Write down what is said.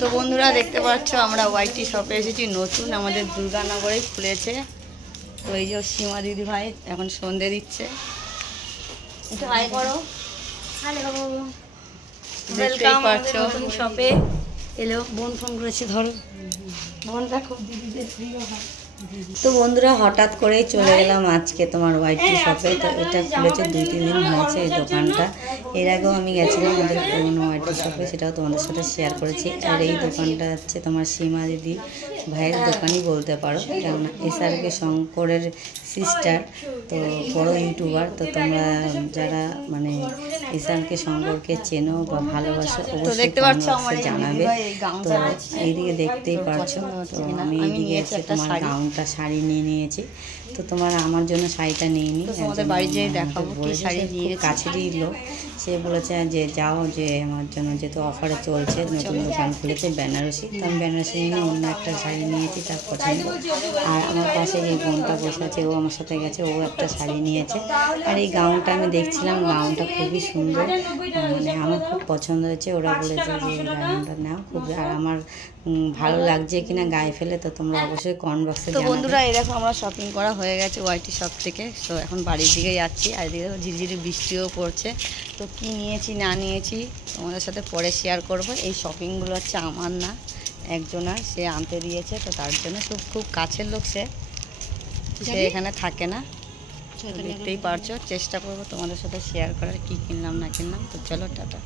তো বন্ধুরা দেখতে পাচ্ছ আমরা ওয়াইটি শপে এসেছি, নতুন আমাদের দুর্গানগরেই খুলেছে। তো এই যে সীমা দিদি ভাই এখন সন্ধে দিচ্ছে, একটু হাই করো। হ্যালো, দেখতেই পাচ্ছ নতুন শপে এলো। বোন ফোন করেছে, ধরো। বোনটা খুব দিদিদের প্রিয় হয়। তো বন্ধুরা হঠাৎ করেই চলে গেলাম আজকে তোমার ওয়াইটি শপে। তো এটা খুলেছে 2-3 দিন হয়েছে এই দোকানটা। এর আগেও আমি গেছিলাম আমাদের পুরোনো ওয়াইটি শপে, সেটাও তোমাদের সাথে শেয়ার করেছি। আর এই দোকানটা হচ্ছে তোমার সীমা দিদি ভাইয়ের দোকানই বলতে পারো, কেননা SRK শঙ্করের সিস্টার, তো বড় ইউটিউবার। তো তোমরা যারা মানে SRK শঙ্করকে চেনো বা ভালোবাসো অবশ্যই জানাবে। তো এইদিকে দেখতেই পাচ্ছ, তো আমি এইদিকে এসে তোমার গাউনটা শাড়ি নিয়ে নিয়েছি। তো তোমার আমার জন্য শাড়িটা নিইনি, তোমাদের বাড়ি যেয়ে দেখাবো কি শাড়ি নিয়ে। কাছেরই লোক, সে বলেছে যে যাও, যে আমার জন্য যেহেতু অফারে চলছে, নতুন দোকান খুলেছে বেনারসি। তো আমি বেনারসি নিয়ে অন্য একটা শাড়ি নিয়েছি তার পছন্দ। আর আমার পাশে যে বোনটা বসে আছে ও আমার সাথে গেছে, ও একটা শাড়ি নিয়েছে। আর এই গাউনটা আমি দেখছিলাম, গাউনটা খুবই সুন্দর, মানে আমার খুব পছন্দ হয়েছে। ওরা বলেছে যে এই গাউনটা নাও, খুব আর আমার ভালো লাগছে কিনা গায়ে ফেলে, তো তোমরা অবশ্যই কমেন্ট বক্সে জানাবে। তো বন্ধুরা এই দেখো আমরা শপিং করা হয়ে গেছে ওয়াইটি শপ থেকে। তো এখন বাড়ির দিকে যাচ্ছি, আর এদিকে ঝিরিঝিরি বৃষ্টিও পড়ছে। তো কি নিয়েছি না নিয়েছি তোমাদের সাথে পরে শেয়ার করব। এই শপিংগুলো হচ্ছে আমার না, একজনের, সে আনতে দিয়েছে। তো তার জন্য খুব কাছের লোক, সে এখানে থাকে না। দেখতেই পারছো, চেষ্টা করবো তোমাদের সাথে শেয়ার করার কি কিনলাম না কিনলাম। তো চলো টাটা।